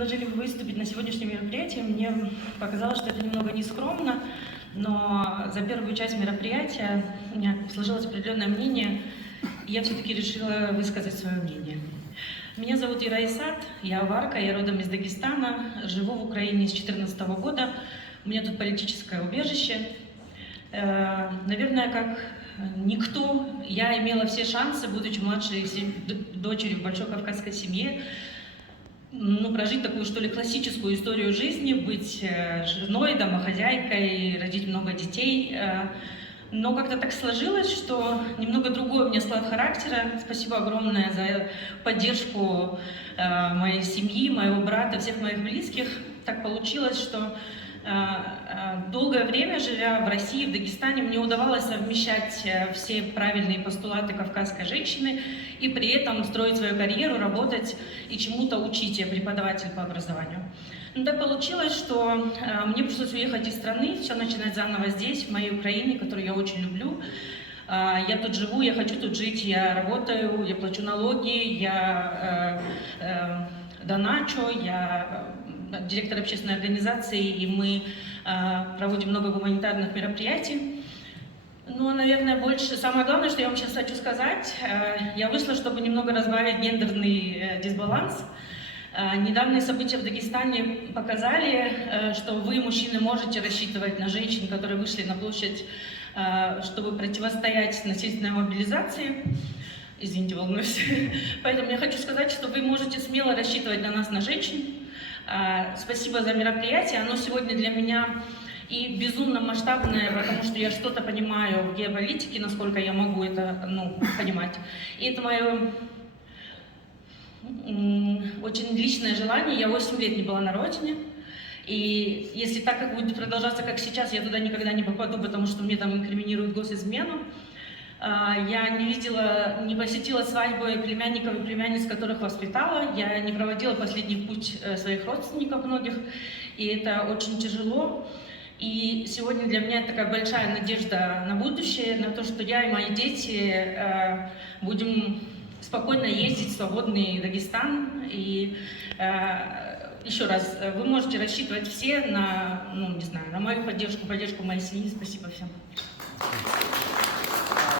предложили выступить на сегодняшнем мероприятии. Мне показалось, что это немного нескромно, но за первую часть мероприятия у меня сложилось определенное мнение, и я все-таки решила высказать свое мнение. Меня зовут Ира Исат, я аварка, я родом из Дагестана, живу в Украине с 2014 года, у меня тут политическое убежище. Наверное, как никто, я имела все шансы, будучи младшей дочерью в большой кавказской семье, прожить такую, что ли, классическую историю жизни, быть женой, домохозяйкой, родить много детей. Но как-то так сложилось, что немного другой у меня склад характера. Спасибо огромное за поддержку моей семьи, моего брата, всех моих близких. Так получилось, что долгое время, живя в России, в Дагестане, мне удавалось совмещать все правильные постулаты кавказской женщины и при этом строить свою карьеру, работать и чему-то учить. Я преподаватель по образованию. Но так получилось, что мне пришлось уехать из страны, все начинать заново здесь, в моей Украине, которую я очень люблю. Я тут живу, я хочу тут жить, я работаю, я плачу налоги, я доначу, я директор общественной организации, и мы проводим много гуманитарных мероприятий. Но, наверное, самое главное, что я вам сейчас хочу сказать, я вышла, чтобы немного разбавить гендерный дисбаланс. Недавние события в Дагестане показали, что вы, мужчины, можете рассчитывать на женщин, которые вышли на площадь, чтобы противостоять насильственной мобилизации. Извините, волнуюсь. Поэтому я хочу сказать, что вы можете смело рассчитывать на нас, на женщин. Спасибо за мероприятие. Оно сегодня для меня и безумно масштабное, потому что я что-то понимаю в геополитике, насколько я могу это понимать. И это мое очень личное желание. Я 8 лет не была на родине. И если так как будет продолжаться, как сейчас, я туда никогда не попаду, потому что мне там инкриминируют госизмену. Я не посетила свадьбы племянников и племянниц, которых воспитала. Я не проводила последний путь своих родственников многих. И это очень тяжело. И сегодня для меня это такая большая надежда на будущее, на то, что я и мои дети будем спокойно ездить в свободный Дагестан. И еще раз, вы можете рассчитывать все на, на мою поддержку моей семьи. Спасибо всем.